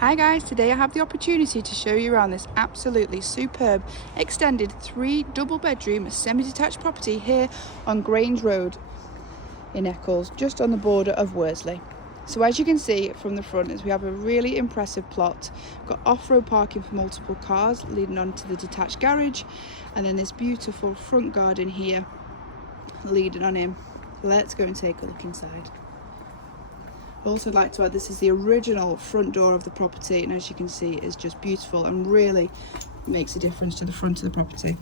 Hi guys, today I have the opportunity to show you around this absolutely superb extended 3 double bedroom semi-detached property here on Grange Road in Eccles, just on the border of Worsley. So as you can see from the front is we have a really impressive plot. We've got off-road parking for multiple cars leading on to the detached garage, and then this beautiful front garden here leading on in. Let's go and take a look inside. I'd also like to add this is the original front door of the property, and as you can see it's just beautiful and really makes a difference to the front of the property.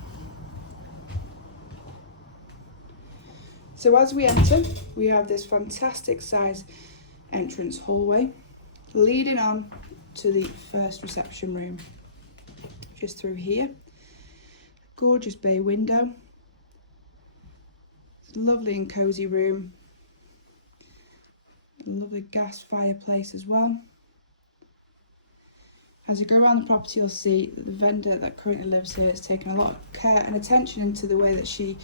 So as we enter, we have this fantastic size entrance hallway leading on to the first reception room. Just through here, gorgeous bay window, it's a lovely and cosy room. A lovely gas fireplace as well. As you go around the property, you'll see the vendor that currently lives here has taken a lot of care and attention into the way that she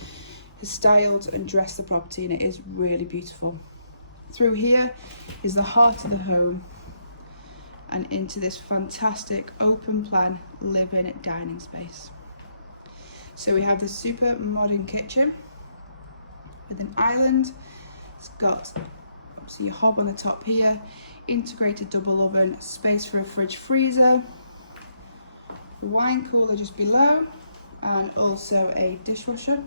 has styled and dressed the property, and it is really beautiful. Through here is the heart of the home and into this fantastic open plan live-in dining space. So we have this super modern kitchen with an island. It's got so your hob on the top here, integrated double oven, space for a fridge freezer, the wine cooler just below, and also a dishwasher.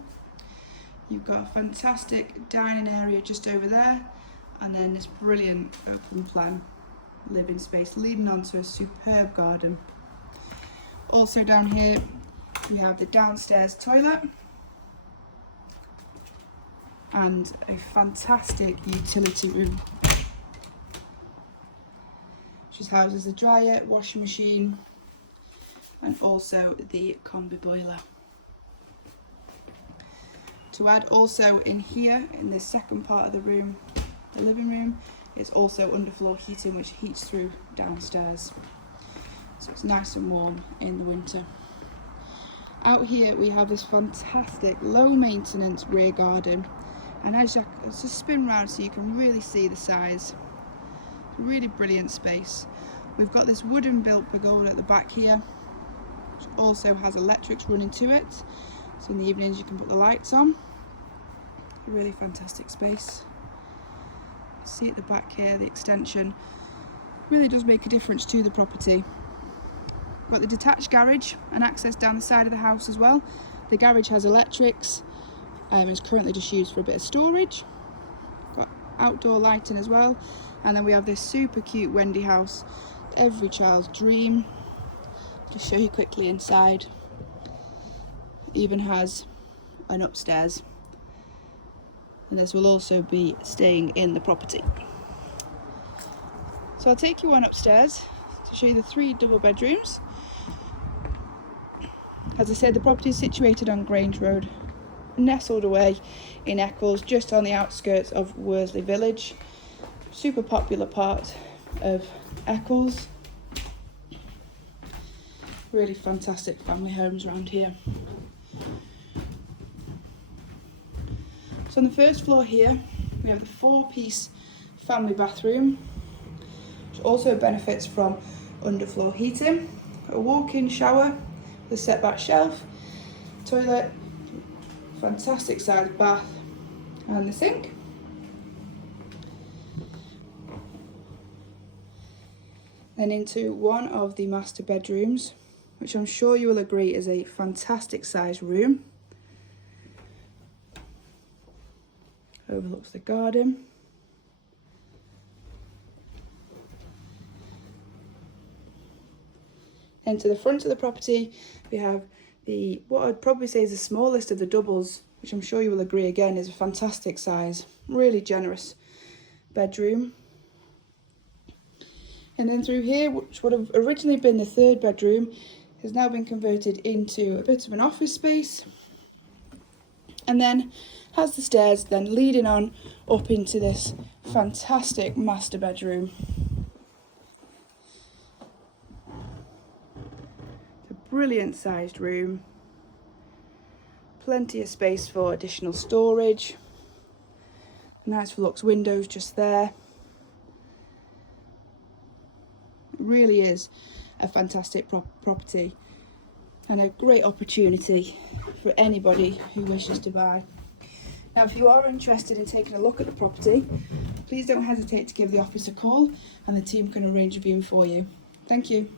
You've got a fantastic dining area just over there, and then this brilliant open plan living space leading onto a superb garden. Also down here we have the downstairs toilet and a fantastic utility room, which houses the dryer, washing machine, and also the combi boiler. To add also in here, in this second part of the room, the living room, is also underfloor heating, which heats through downstairs. So it's nice and warm in the winter. Out here we have this fantastic low maintenance rear garden. And as you just spin round so you can really see the size. Really brilliant space. We've got this wooden built pergola at the back here, which also has electrics running to it. So in the evenings you can put the lights on. A really fantastic space. See at the back here, the extension really does make a difference to the property. We've got the detached garage and access down the side of the house as well. The garage has electrics. It's currently just used for a bit of storage. Got outdoor lighting as well, and then we have this super cute Wendy house, every child's dream. Just show you quickly inside. It even has an upstairs, and this will also be staying in the property. So I'll take you on upstairs to show you the 3 double bedrooms. As I said, the property is situated on Grange Road, nestled away in Eccles, just on the outskirts of Worsley Village. Super popular part of Eccles. Really fantastic family homes around here. So on the first floor here we have the 4-piece family bathroom, which also benefits from underfloor heating. A walk-in shower with a set-back shelf, toilet, fantastic sized bath, and the sink. Then into one of the master bedrooms, which I'm sure you will agree is a fantastic sized room. Overlooks the garden. Then to the front of the property we have what I'd probably say is the smallest of the doubles, which I'm sure you will agree again is a fantastic size, really generous bedroom. And then through here, which would have originally been the 3rd bedroom, has now been converted into a bit of an office space, and then has the stairs then leading on up into this fantastic master bedroom. Brilliant sized room, plenty of space for additional storage, nice Velux windows just there, really is a fantastic property and a great opportunity for anybody who wishes to buy. Now, if you are interested in taking a look at the property, please don't hesitate to give the office a call and the team can arrange a viewing for you. Thank you.